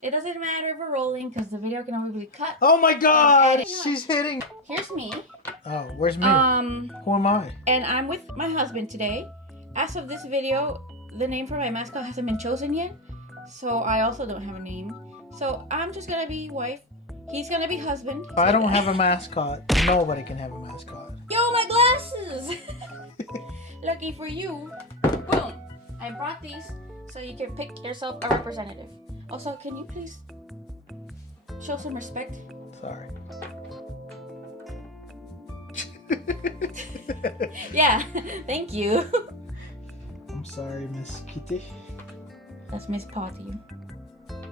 It doesn't matter if we're rolling because the video can always be cut. Oh my god! She's hitting. Here's me. Oh, where's me? Who am I? And I'm with my husband today. As of this video, the name for my mascot hasn't been chosen yet. So I also don't have a name. So I'm just gonna be wife. He's gonna be husband. If I don't have a mascot, nobody can have a mascot. Yo, my glasses! Lucky for you. Boom. I brought these so you can pick yourself a representative. Also, can you please show some respect? Sorry. Yeah, thank you. I'm sorry, Miss Kitty. That's Miss Paw to you.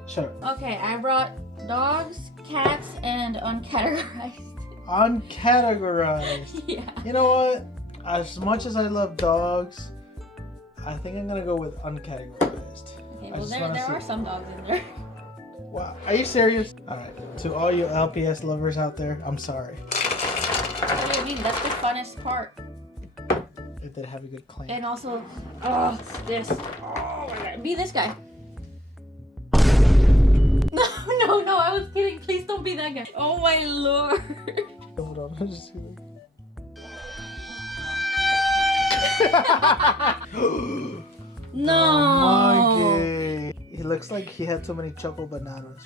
Shut up. Okay, I brought dogs, cats, and uncategorized. Uncategorized. Yeah. You know what? As much as I love dogs, I think I'm gonna go with uncategorized. Okay, well there are some dogs in there. Wow, are you serious? Alright, to all you LPS lovers out there, I'm sorry. What do you mean? That's the funnest part. It did have a good claim. And also, oh, it's this. Oh my god. Be this guy. No, I was kidding. Please don't be that guy. Oh my lord. Hold on, I'm just kidding. No. Monkey. He looks like he had too many choco bananas.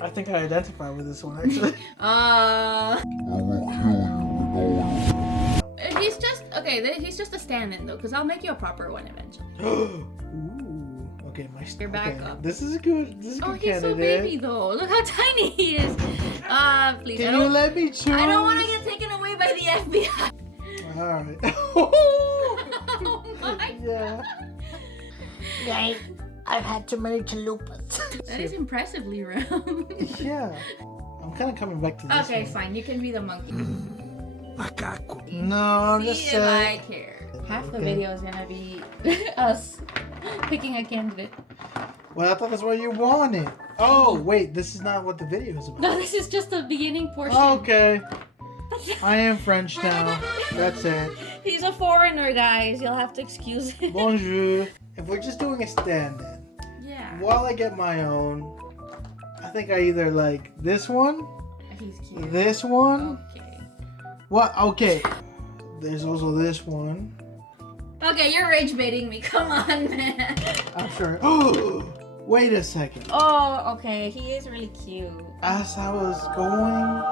I think I identify with this one actually. He's just okay. He's just a stand-in though, because I'll make you a proper one eventually. Ooh. Okay, my. You're back up. This is a good. This is a good he's candidate. so baby though. Look how tiny he is. Please. Can you let me choose? I don't want to get taken away by the FBI. All right. Oh my yeah. Guys, I've had too many chalupas. That is impressively round. Yeah. I'm kind of coming back to this. Okay, one. fine. You can be the monkey. No, I'm just See if saying. I care. Half the video is gonna be us picking a candidate. Well, I thought that's what you wanted. Oh, wait. This is not what the video is about. No, this is just the beginning portion. Okay. I am French now. That's it. He's a foreigner, guys. You'll have to excuse him. Bonjour. If we're just doing a stand-in, Yeah. while I get my own, I think I either like this one, He's cute. this one. Okay. What? Okay. There's also this one. Okay, you're rage baiting me. Come on, man. I'm sure. Oh, wait a second. Oh, okay. He is really cute. As I was going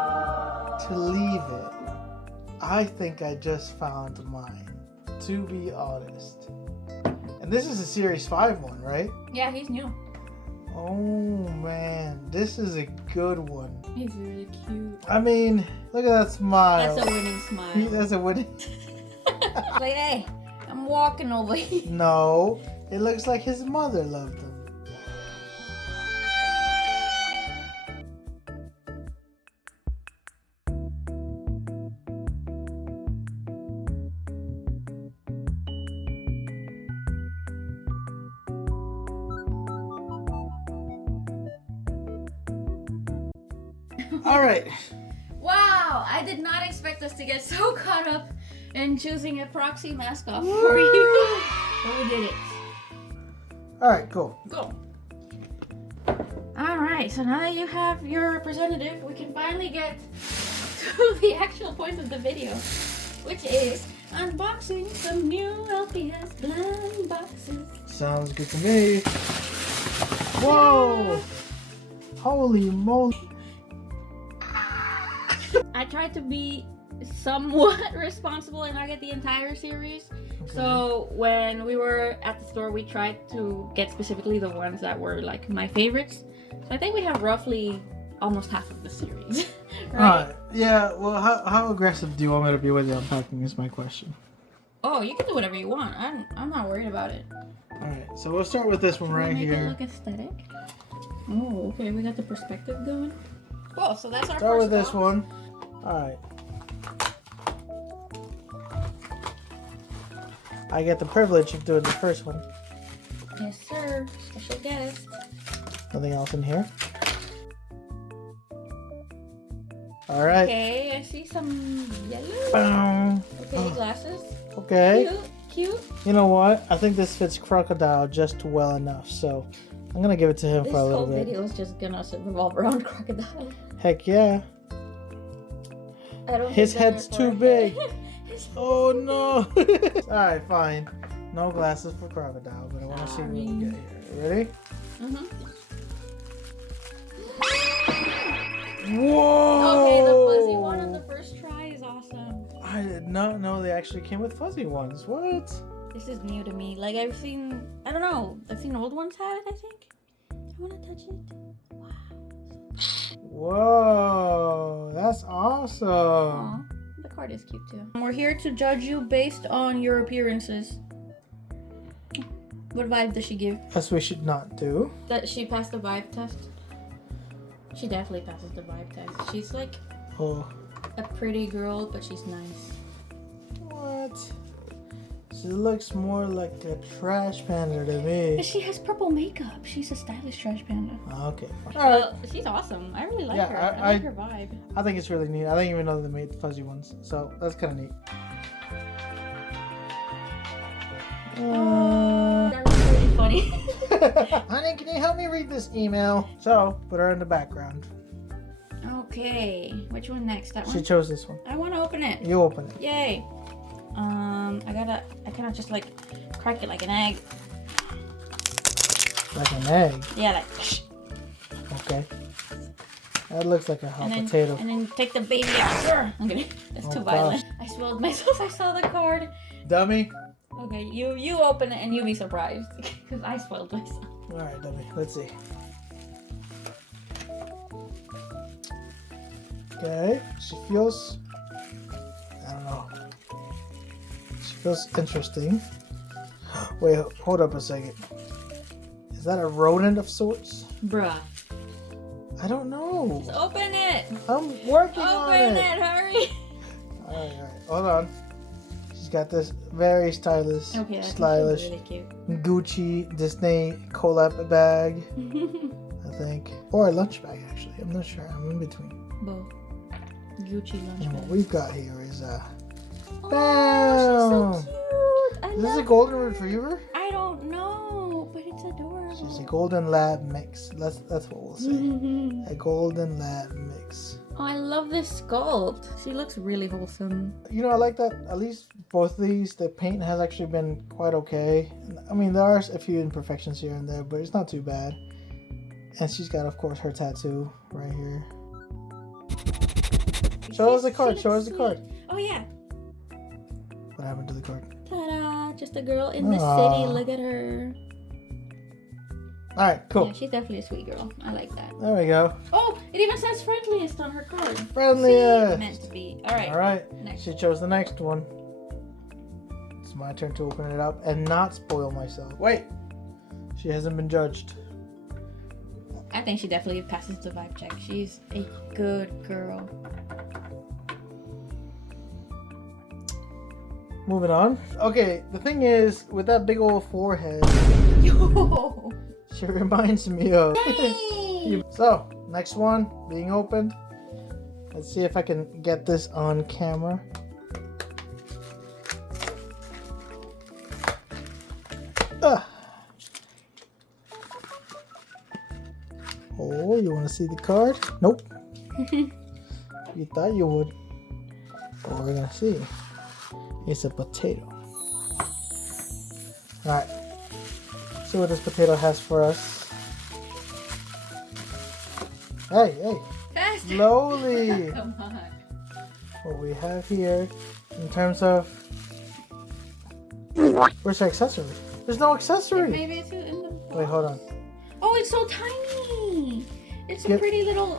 to leave it, I think I just found mine, to be honest. And this is a Series 5 one, right? Yeah, he's new. Oh man, this is a good one. He's really cute. I mean, look at that smile. That's a winning smile. That's a winning. Like, hey, I'm walking over here. No, it looks like his mother loved him. All right. Wow, I did not expect us to get so caught up in choosing a proxy mascot for you. But we did it. All right, cool. Go. Alright, so now that you have your representative, we can finally get to the actual point of the video, which is unboxing some new LPS blind boxes. Sounds good to me. Whoa! Holy moly! I tried to be somewhat responsible and not get the entire series. Okay. So when we were at the store, we tried to get specifically the ones that were like my favorites. So I think we have roughly almost half of the series. Right? Yeah, well, how aggressive do you want me to be with the unpacking is my question. Oh, you can do whatever you want. I'm not worried about it. Alright, so we'll start with this one right Make it here. look aesthetic. Oh, okay, we got the perspective going. Cool, so that's our Start first with this box. one. Alright. I get the privilege of doing the first one. Yes, sir. Special guest. Nothing else in here. Alright. Okay, I see some yellow. Boom. Okay, glasses. Okay. Cute, cute. You know what? I think this fits crocodile just well enough, so I'm gonna give it to him This for a little whole bit. video is just gonna revolve around crocodile. Heck yeah. I don't His think they're head's for too a big. head. Oh no. Alright, fine. No glasses for crocodile, but I want to see what we get here. Ready? Mhm. Whoa! Okay, the fuzzy one on the first try is awesome. I did not know they actually came with fuzzy ones. What? This is new to me. Like I've seen old ones have it, I think. I wanna touch it. Whoa, that's awesome. Aw, the card is cute too. We're here to judge you based on your appearances. What vibe does she give? That's what we should not do. That she passed the vibe test? She definitely passes the vibe test. She's like Oh, a pretty girl, but she's nice. what? She looks more like a trash panda to me. But she has purple makeup. She's a stylish trash panda. Okay, fine. All right. Well, she's awesome. I really like Yeah, her. I like her vibe. I think it's really neat. I didn't even know they made fuzzy ones, so that's kind of neat. That was really funny. Honey, can you help me read this email? So, put her in the background. Okay, which one next? That She one? chose this one. I want to open it. You open it. Yay. I cannot just like crack it like an egg. Like an egg. Yeah, like. Okay. That looks like a hot And then, potato. and then take the baby out. Okay, that's Oh, too gosh. violent. I swallowed myself. I saw the card. Dummy. Okay, you open it and you be surprised because I spoiled myself. All right, dummy. Let's see. Okay. She feels. I don't know. She feels interesting. Wait, hold up a second. Is that a rodent of sorts? Bruh. I don't know. Just open it. I'm working on Open it. it. Hurry. All right. Hold on. She's got this very stylish, Okay, that's stylish really cute. Gucci Disney collab bag, I think, or a lunch bag actually. I'm not sure. I'm in between. Both. Gucci lunch And what bag. we've got here is Oh, bam. she's so cute. I Is this a love. golden retriever? I don't know, but it's adorable. She's a golden lab mix. That's what we'll say. A golden lab mix. Oh, I love this sculpt. She looks really wholesome. You know, I like that. At least both of these, the paint has actually been quite okay. I mean, there are a few imperfections here and there, but it's not too bad. And she's got, of course, her tattoo right here. Show us the card. Show us the card. Oh yeah. What happened to the card? Ta-da! Just a girl in the Aw. city. Look at her. All right, cool. Yeah, she's definitely a sweet girl. I like that. There we go. Oh, it even says friendliest on her card. Friendliest. Meant to be. All right. All right. Next. She chose the next one. It's my turn to open it up and not spoil myself. Wait. She hasn't been judged. I think she definitely passes the vibe check. She's a good girl. Moving on. Okay, the thing is, with that big old forehead, Yo. she reminds me of. Dang. So, next one being opened. Let's see if I can get this on camera. Ah. Oh, you want to see the card? Nope. You thought you would. But we're gonna see. It's a potato. Alright. See what this potato has for us. Hey, Faster. slowly. Come on. What we have here in terms of. Where's the accessory? There's no accessory. Maybe it's in the. Wait, hold on. Oh, it's so tiny. It's a Yep. pretty little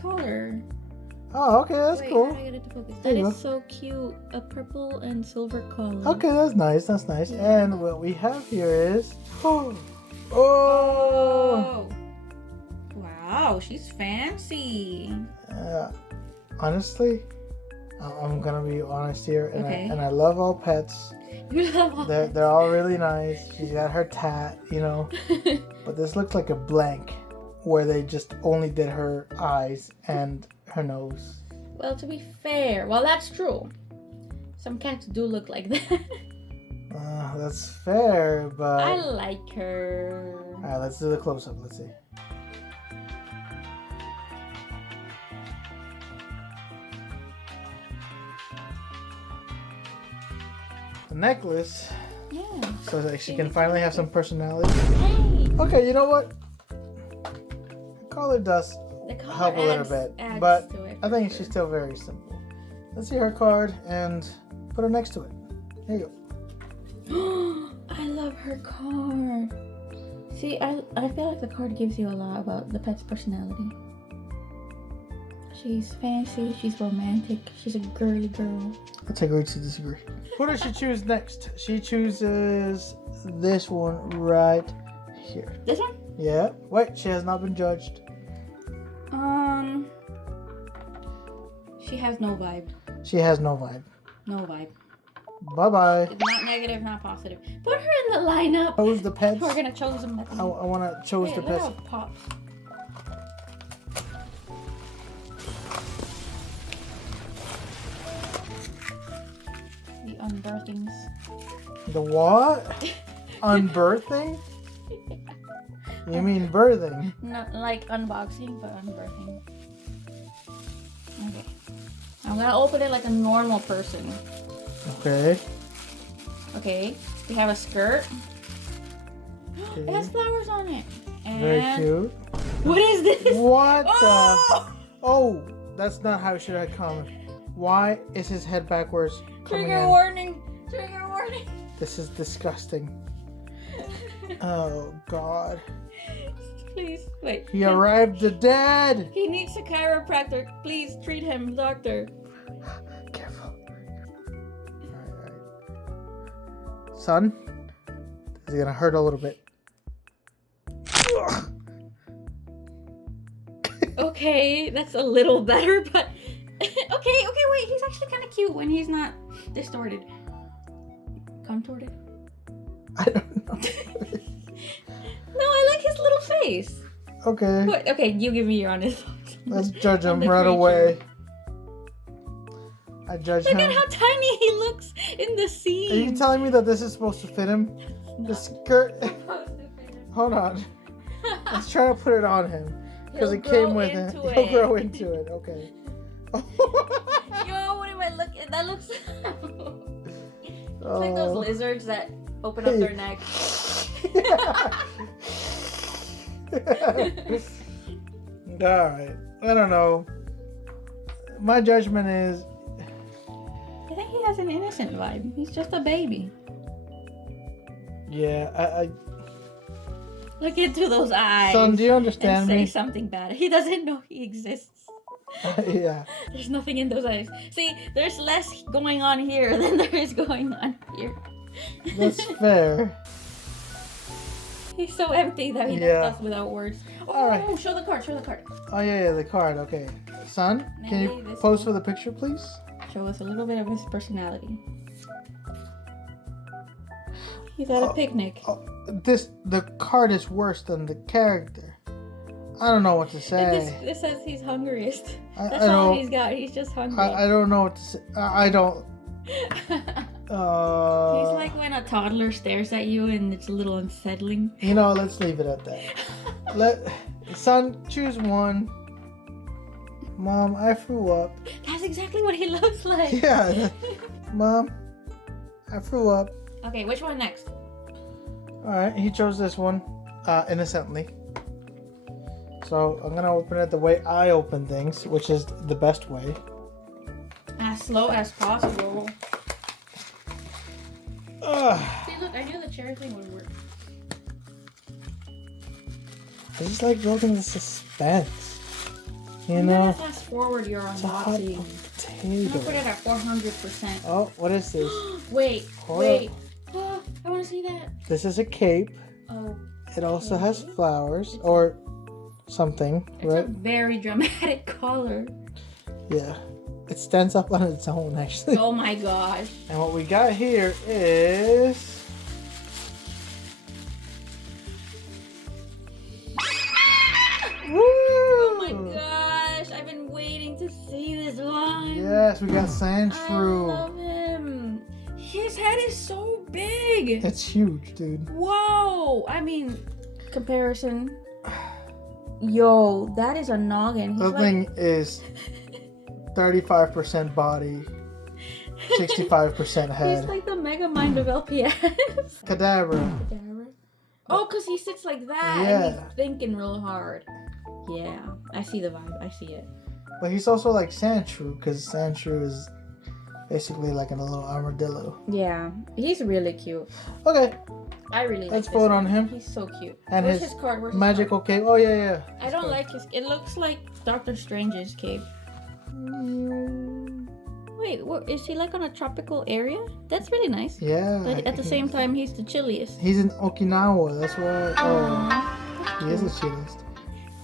collar. Oh, okay, that's Wait, cool. how do I get it to focus? There That you is go. so cute. A purple and silver collar. Okay, that's nice. That's nice. Yeah. And what we have here is. Oh. Oh. Wow, she's fancy. Honestly, I'm gonna be honest here, and Okay. I love all pets. You love all They're all really nice. She's got her tat, you know. But this looks like a blank, where they just only did her eyes and her nose. Well, to be fair, well, that's true. Some cats do look like that. That's fair, but I like her. Alright, let's do the close up. Let's see. The necklace. Yeah. So that she can finally have some personality. Hey. Okay, you know what? The color does The color help a little bit, but to it I for think sure. she's still very simple. Let's see her card and put her next to it. Here you I love her card. See, I feel like the card gives you a lot about the pet's personality. She's fancy, she's romantic, she's a girly girl. go. I'll take agree to disagree. What does she choose next? She chooses this one right here. This one? Yeah. Wait, she has not been judged. She has no vibe. She has no vibe. No vibe. Bye-bye. It's not negative, not positive. Put her in the lineup. Choose the pets. We're gonna choose them at the I want to choose the look pets. how it pops. The unbirthings. The what? Unbirthing? You mean birthing? Not like unboxing, but unbirthing. Okay. I'm gonna open it like a normal person. Okay. Okay. We have a skirt. It has Okay. flowers on it. And Very cute. what is this? What Oh! the? Oh, that's not how it should have come. Why is his head backwards coming Trigger in? warning! Trigger warning! This is disgusting. Oh God. Please, wait. He arrived dead. He needs a chiropractor. Please treat him, doctor. Careful. Alright. Son, this is gonna hurt a little bit. Okay, that's a little better, but okay, wait. He's actually kind of cute when he's not distorted. Contorted? I don't know. No, I like his little face. Okay, What? Okay, you give me your honest thoughts. let's judge on him the right creature. away. I judge Look him. at how tiny he looks in the Are scene. you telling me that this is supposed to fit him? The skirt. Hold on. Let's try to put it on him because He'll it came grow with it. into He'll it. grow into it. Okay. Yo, what am I looking? That looks it's like those Oh. lizards that open up their neck. Alright. I don't know. My judgment is I think he has an innocent vibe. He's just a baby. yeah, I Look into those eyes. son, do you and understand say me? something bad. He doesn't know he exists. Yeah. There's nothing in those eyes. See, there's less going on here than there is going on here. That's fair. He's so empty that he Yeah. left us without words. Oh, Alright. show the card, show the card. Oh yeah, the card, okay. Son, can Maybe you this pose one. for the picture please? Show us a little bit of his personality. He's at a picnic. Oh, the card is worse than the character. I don't know what to And say. this says he's hungriest. I That's all don't he's got. He's just hungry. I don't know what to say. I don't He's like when a toddler stares at you and it's a little unsettling. you know, let's leave it at that. Son, choose one. Mom, I threw up. That's exactly what he looks like. Yeah. Mom, I threw up. Okay, which one next? Alright, he chose this one innocently. So I'm gonna open it the way I open things, which is the best way. As slow as possible. Ugh. See, look, I knew the chair thing would work. I just like building the suspense. You And know? then fast forward your It's a hot unboxing. I'm gonna put potato. it at 400%. Oh, what is this? Wait, Hold wait. up. Oh, I want to see that. This is a cape. Oh, It also has Okay. flowers or something, it's a right? very dramatic color. Yeah. It stands up on its own, actually. Oh my gosh. And what we got here is... Oh my gosh, I've been waiting to see this one. Yes, we got I Sandshrew. love him. His head is so big. It's huge, dude. Whoa. I mean, comparison. Yo, that is a noggin. He's The like, thing is 35% body, 65% head. he's like the mega mind of LPS. Cadaver. Oh, because he sits like that and Yeah. he's thinking real hard. Yeah, I see the vibe. I see it. But he's also like Sandshrew, because Sandshrew is basically like a little armadillo. Yeah, he's really cute. Okay, I really let's like vote this on one. him. He's so cute. And Where's his his card? Where's his magical card? cape. Oh, yeah. I don't like his. It looks like Doctor Strange's cape. Wait, what, is he like on a tropical area? That's really nice. Yeah. But at the same time, he's the chilliest. He's in Okinawa, that's why. Oh, Aww. he is the chillest.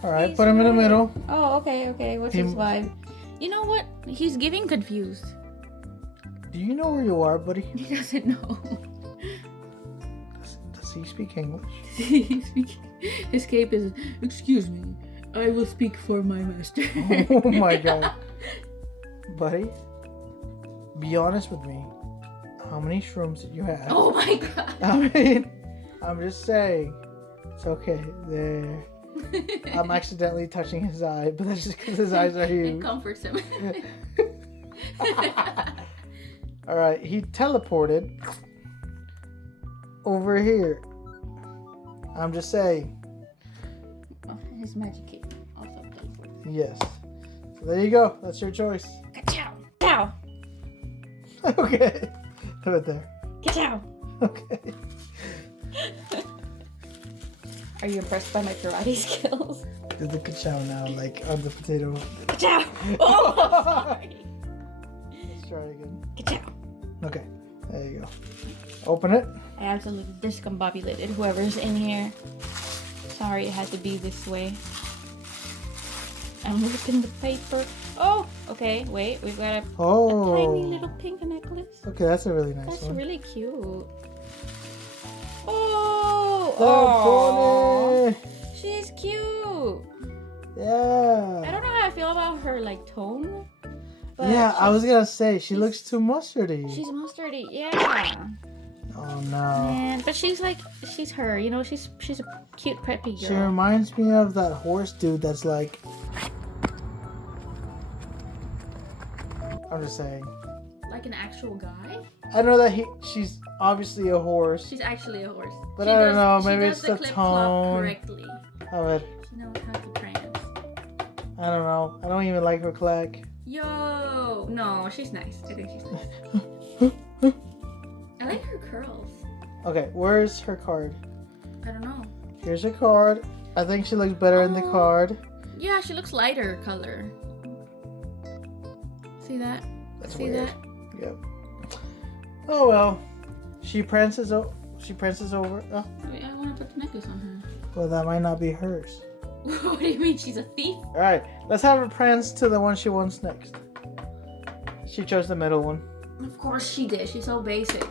Alright, He's put him in the weird. middle. Oh, okay. What's his vibe? You know what? He's giving confused. Do you know where you are, buddy? He doesn't know. Does he speak English? His cape is, excuse me, I will speak for my master. Oh my god. Buddy, be honest with me. How many shrooms did you have? Oh my god. I mean, I'm just saying. It's okay. There. I'm accidentally touching his eye, but that's just because his eyes are It huge. comforts him. Alright, he teleported over here. I'm just saying. Oh, his magic cape also teleports. Yes. So there you go. That's your choice. Ka-chow! Chow! Okay. Put it there. Ka-chow! Okay. Are you impressed by my karate skills? Do the ka-chow now, like on the potato. Ka-chow! Oh, sorry. Let's try again. Ka-chow! Okay. There you go. Open it. I absolutely discombobulated whoever's in here. Sorry it had to be this way. I'm ripping the paper. Oh! Okay, wait. We've got a Oh. tiny little pink necklace. Okay, that's a really nice That's one. really cute. Oh! The Oh! pony. She's cute! Yeah. I don't know how I feel about her, like, tone. But Yeah, I was gonna say she she's- looks too mustardy. She's mustardy, yeah. Oh no. Man, but she's like, she's her, you know, she's a cute preppy She girl. reminds me of that horse dude that's like. I'm just saying. Like an actual guy? I know that she's obviously a horse. She's actually a horse. But She I don't does- know, she maybe does it's the clip-clop tone. correctly. Oh, but She knows how to prance. I don't know. I don't even like her clack. Yo! No, she's nice. I think she's nice. I like her curls. Okay, where's her card? I don't know. Here's her card. I think she looks better in the Oh. card. Yeah, she looks lighter color. See that? That's See weird. that? Yep. Oh well. She prances over. Oh, Wait, I want to put the necklace on her. well, that might not be hers. What do you mean? She's a thief? All right, let's have her prance to the one she wants next. She chose the middle one. Of course she did. She's so basic.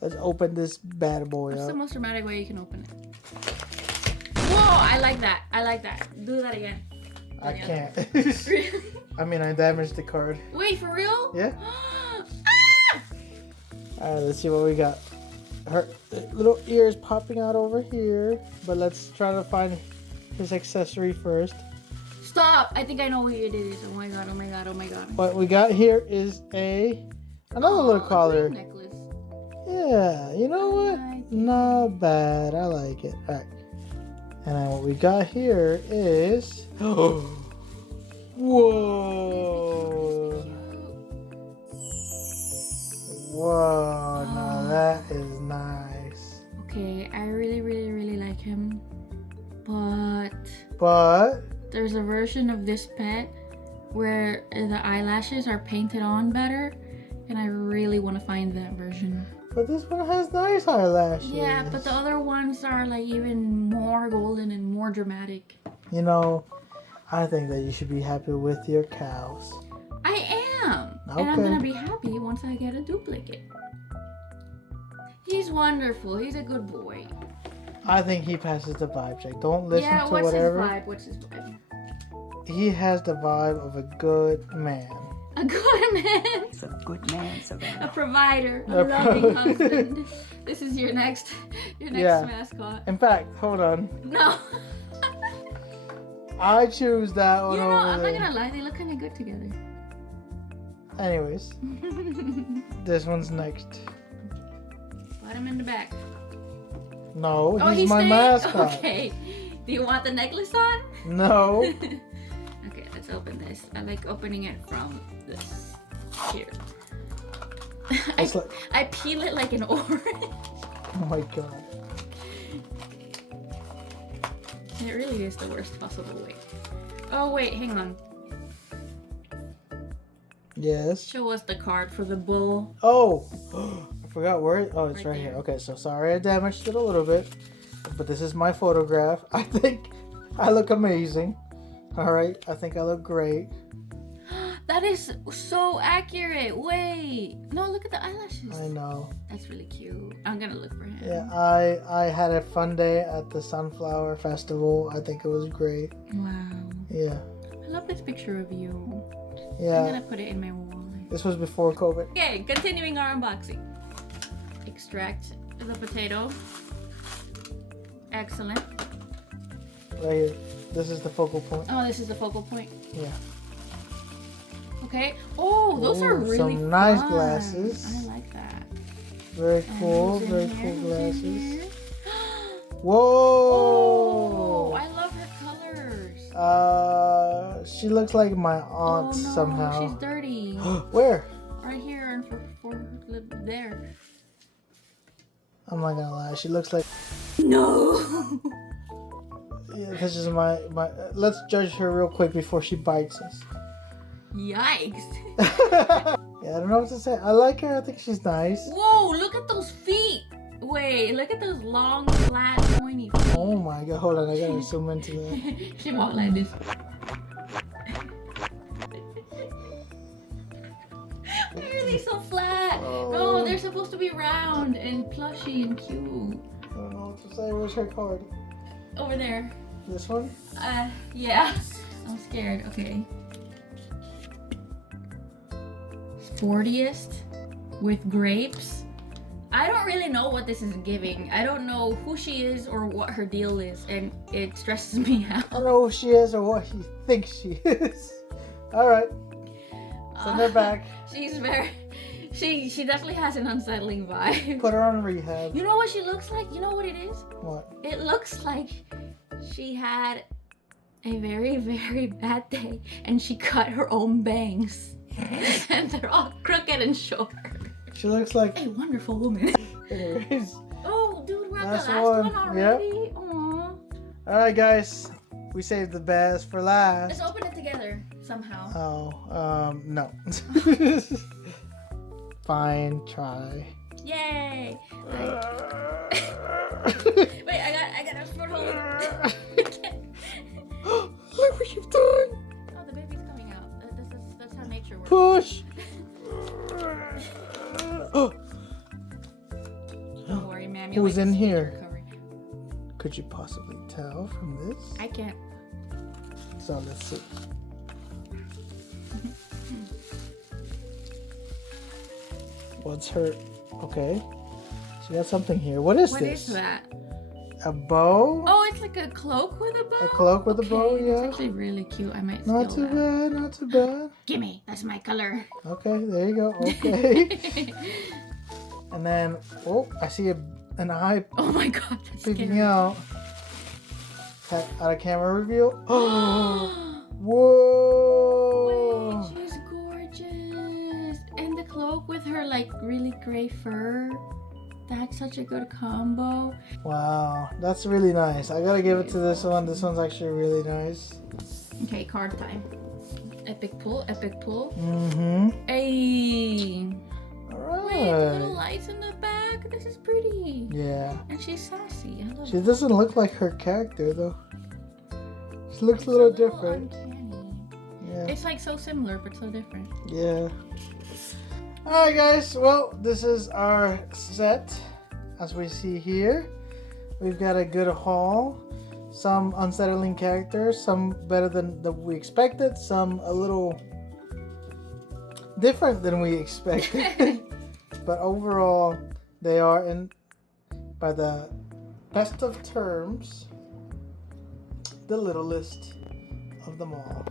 Let's open this bad boy What's the up. most dramatic way you can open it? Whoa! I like that. I like that. Do that again. I Yeah. can't. Really? I mean, I damaged the card. Wait, for real? Yeah. Ah! All right, let's see what we got. Her little ears popping out over here, but let's try to find his accessory first. Stop! I think I know what it is. Oh my god! Oh my god! Oh my god! What we got here is another little Oh, collar. green necklace. Yeah, you know what? I like it. Not bad. I like it. All right. And then what we got here is whoa. Whoa, now that is nice. Okay, I really like him, but But there's a version of this pet where the eyelashes are painted on better, and I really want to find that version. this one has nice eyelashes. Yeah, but the other ones are like even more golden and more dramatic. You know, I think that you should be happy with your cows. I am, and I'm Okay. gonna be happy once I get a duplicate. He's wonderful. He's a good boy. I think he passes the vibe check. Don't listen Yeah, to what's whatever. his vibe? What's his vibe? He has the vibe of a good man. A good man. He's a good man, A Savannah. provider. A A loving husband. This is your next Yeah. mascot. In fact, hold on. No. I choose that one You know, over I'm not there. gonna lie, they look kind of good together. Anyways, this one's next. Put him in the back. No, Oh, he's my staying? mascot. Okay. Do you want the necklace on? No. Okay, let's open this. I like opening it from this here. It's like, I peel it like an orange. oh my god. It really is the worst possible way. Oh wait, hang on. Yes. Show us the card for the bull. Oh, I forgot where. Oh, it's Right right here. there. Okay, so sorry I damaged it a little bit, but this is my photograph. I think I look amazing. All right, I think I look great. That is so accurate. Wait. No, look at the eyelashes. I know. That's really cute. I'm gonna look for him. Yeah, I had a fun day at the Sunflower Festival. I think it was great. Wow. Yeah, I love this picture of you. I'm yeah. gonna put it in my wall. This was before COVID. Okay, continuing our unboxing. Extract the potato. Excellent. Right here. This is the focal point. Oh, this is the focal point. Yeah. Okay. Oh, those are Ooh, really some nice fun. glasses. I like that. Very cool. And who's in Very here? cool Who's in glasses. here? Oh, Whoa. I love her colors. She looks like my Oh aunt no, somehow. she's dirty. Where? Right here and for there. I'm not gonna lie. She looks like. No. Yeah, this is my. Let's judge her real quick before she bites us. Yikes. Yeah, I don't know what to say. I like her. I think she's nice. Whoa, look at those feet. Wait, look at those long, flat, pointy feet. Oh my god! Hold on, I gotta zoom into that. She walked like this. Why are they so flat? Oh. No, they're supposed to be round and plushy and cute. I don't know what to say. Where's her card? Over there. This one? Yeah. I'm scared. Okay. Sportiest with grapes. I don't really know what this is giving. I don't know who she is or what her deal is, and it stresses me out. I don't know who she is or what he thinks she is. All right. Send her back. She's very. She definitely has an unsettling vibe. Put her on rehab. You know what she looks like? You know what it is? What? It looks like she had a very, very bad day and she cut her own bangs. And they're all crooked and short. She looks like. A wonderful woman. Anyways. Oh, dude, we're at Last the last one. one already? Aw. All right, guys. We saved the best for last. Let's open it together somehow. Oh, no. Fine, try. Yay! Wait, I got a foot holder. Look what you've done. Oh, the baby's coming out. That's how nature works. Push. Don't worry, ma'am. Who's in here? Recovery. Could you possibly tell from this? I can't. So let's see. What's her? Okay. She got something here. What is What this? is that? A bow? Oh, it's like a cloak with a bow? A cloak with a bow, Okay, yeah. That's actually really cute. I might Not steal too that. bad, not too bad. Gimme, that's my color. Okay, there you go. Okay. And then, oh, I see an eye Oh my god, that's peeking scary. out. Out of camera reveal. Oh, whoa. Wait, she's gorgeous. And the cloak with her like really gray fur. That's such a good combo. Wow, that's really nice. I gotta give it to this one. This one's actually really nice. Okay, card time. Epic pull, epic pull. Mm-hmm. Hey. All Wait, the little right. lights in the back. This is pretty. Yeah. And she's sassy. I love She it. doesn't look like her character though. She looks It's a little different. Uncanny. Yeah. It's like so similar but so different. Yeah. Alright guys, well this is our set as we see here. We've got a good haul. Some unsettling characters, some better than we expected, some a little different than we expected. But overall, they are in, by the best of terms, the littlest of them all.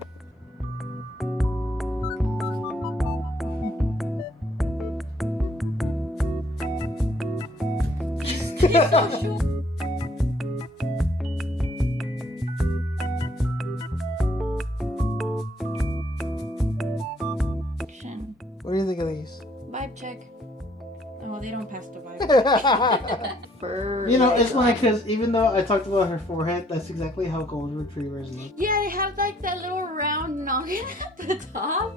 He's so short. What do you think of these? Vibe check. Oh, they don't pass the vibe. You know, it's funny because even though I talked about her forehead, that's exactly how golden retrievers look. Yeah, they have like that little round noggin at the top.